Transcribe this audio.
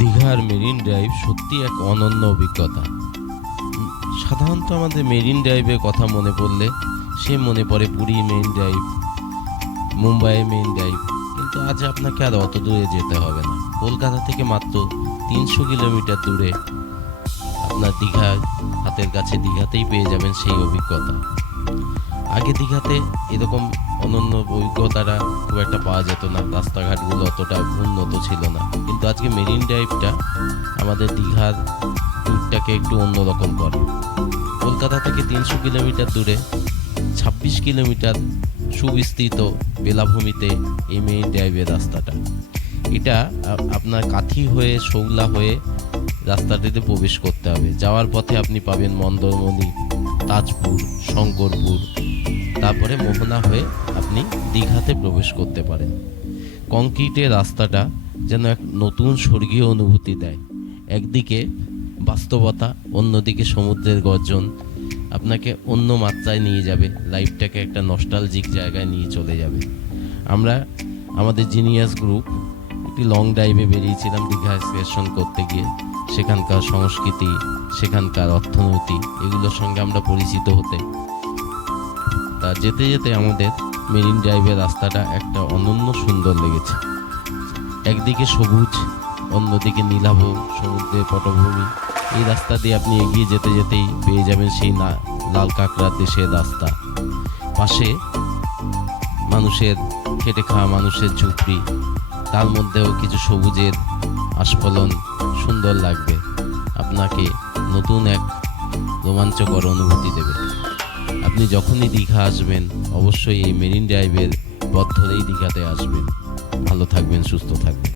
দীঘার marine drive সত্যি এক অনন্য অভিজ্ঞতা। সাধারণত আমাদের মেরিন ড্রাইভের কথা মনে পড়লে মনে পড়ে পুরী মেরিন ড্রাইভ, মুম্বাইয়ের মেরিন ড্রাইভ। কিন্তু আজ আপনাকে আর অত দূরে যেতে হবে না। কলকাতা থেকে মাত্র 300 কিলোমিটার দূরে আপনার দীঘার হাতের কাছে দীঘাতেই পেয়ে যাবেন সেই অভিজ্ঞতা। আগে দীঘাতে এরকম অনন্য অভিজ্ঞতাটা খুব একটা পাওয়া যেত না, রাস্তাঘাটগুলো অতটা উন্নত ছিল না। কিন্তু আজকে মেরিন ড্রাইভটা আমাদের দীঘার ট্যুরটাকে একটু অন্যরকম করে। কলকাতা থেকে 300 কিলোমিটার দূরে 26 কিলোমিটার সুবিস্তৃত বেলাভূমিতে এই মেরিন ড্রাইভের রাস্তাটা। এটা আপনার কাথি হয়ে শৌলা হয়ে রাস্তাটিতে প্রবেশ করতে হবে। যাওয়ার পথে আপনি পাবেন মন্দারমণি, তাজপুর, শঙ্করপুর, তারপরে মোহনা হয়ে আপনি দীঘাতে প্রবেশ করতে পারেন। কংক্রিটের রাস্তাটা যেন এক নতুন স্বর্গীয় অনুভূতি দেয়। একদিকে বাস্তবতা, অন্যদিকে সমুদ্রের গর্জন আপনাকে অন্য মাত্রায় নিয়ে যাবে, লাইফটাকে একটা নস্টালজিক জায়গায় নিয়ে চলে যাবে। আমরা আমাদের জিনিয়াস গ্রুপ একটি লং ড্রাইভে বেরিয়েছিলাম দীঘা এক্সকারশন করতে গিয়ে। সেখানকার সংস্কৃতি, সেখানকার অর্থনীতি, এগুলোর সঙ্গে আমরা পরিচিত হতে তা যেতে যেতে আমাদের মেরিন ড্রাইভের রাস্তাটা একটা অনন্য সুন্দর লেগেছে। একদিকে সবুজ, অন্যদিকে নীলাভ সমুদ্রের পটভূমি। এই রাস্তা দিয়ে আপনি এগিয়ে যেতে যেতেই পেয়ে যাবেন সেই লাল কাঁকড়ার দেশের রাস্তা। পাশে মানুষের খেটে খাওয়া মানুষের ঝুপড়ি, তার মধ্যেও কিছু সবুজের আস্ফলন সুন্দর লাগবে, আপনাকে নতুন এক রোমাঞ্চকর অনুভূতি দেবে। আপনি যখনই দীঘা আসবেন অবশ্যই এই মেরিন ড্রাইভের পথ ধরেই দীঘাতে আসবেন। ভালো থাকবেন, সুস্থ থাকবেন।